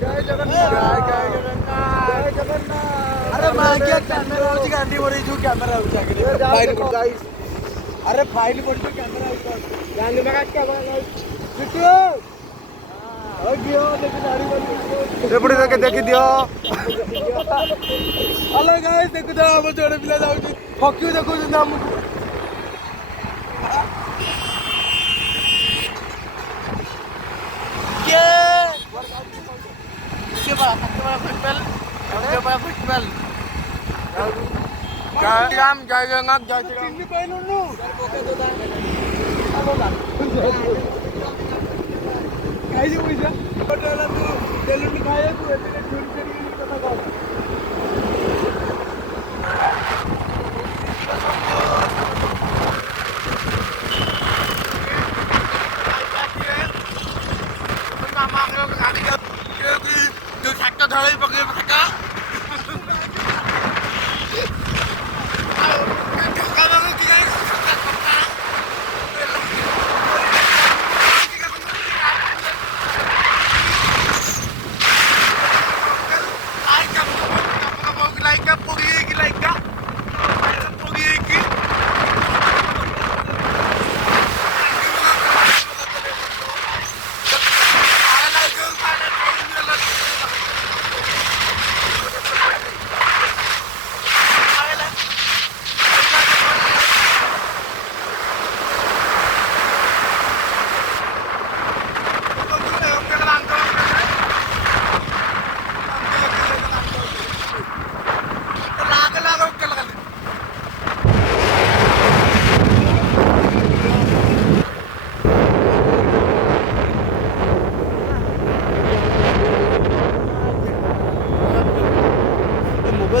जय जगन्नाथ जय जगन्नाथ जय जगन्नाथ। अरे मागिया कैमरा होची गांडी वरी जो कैमरा होची आगे फाइन गाइस। अरे फाइन पड़तो कैमरा होची गांडी में काट कैमरा वीडियो ओ दियो देखो गाड़ी वाली एपटे देख देखि दियो। हेलो गाइस देखो तो हम जोड़े पिला जाउची फक्यू देखो जो नाम के बड़ा फुटबॉल के बड़ा फुटबॉल काम जय जगन्नाथ जय श्री राम पाइलो नु काय जे पैसा पटला तू तेलुंडी खाए तू एते चोरी करी कथा कह धड़े पकड़े फटा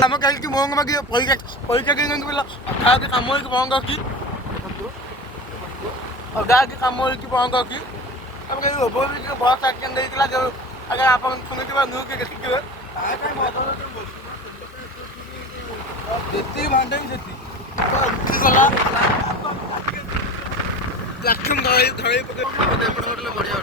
हम कहीं की मोंग में पैसा के बोला अगा के काम की मोंग की अगा के काम की मोंग की हम कहीं हो भी बहुत एक्शन देला जो अगर आप सुने के बाद न्यू के के जेती भांडे जेती तो गला लक्षण धड़े धड़े पकड़ बढ़िया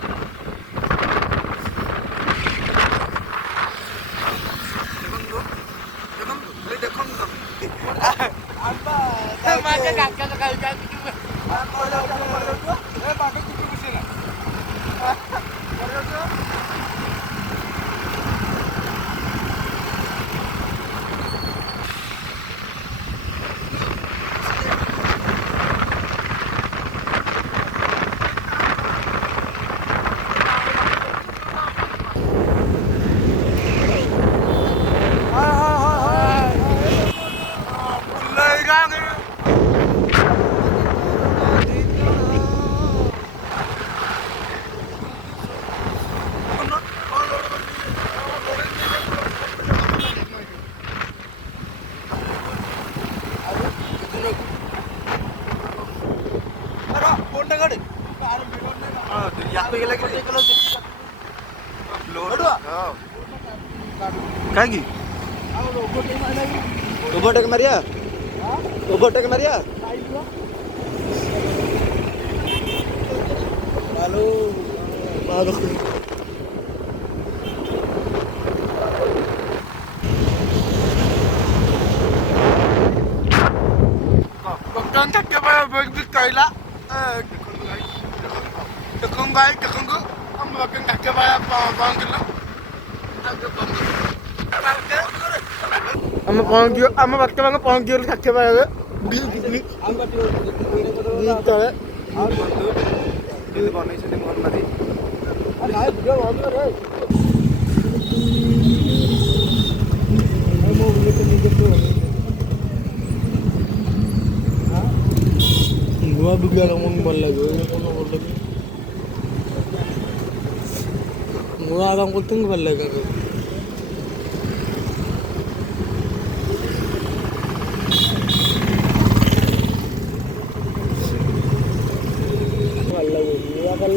ओवरटेक मारिया ओवरटेक मारिया हेलो बक्कन थके बड़ा बैग भी कैला देखूंगा हम बक्कन थके बड़ा 5 किलो हम बक्के वांग 5 किलो थके बड़ा नुआ दुबिया कामन भल लगे नुआ काम करते भल लगे भल लगे नुआ कर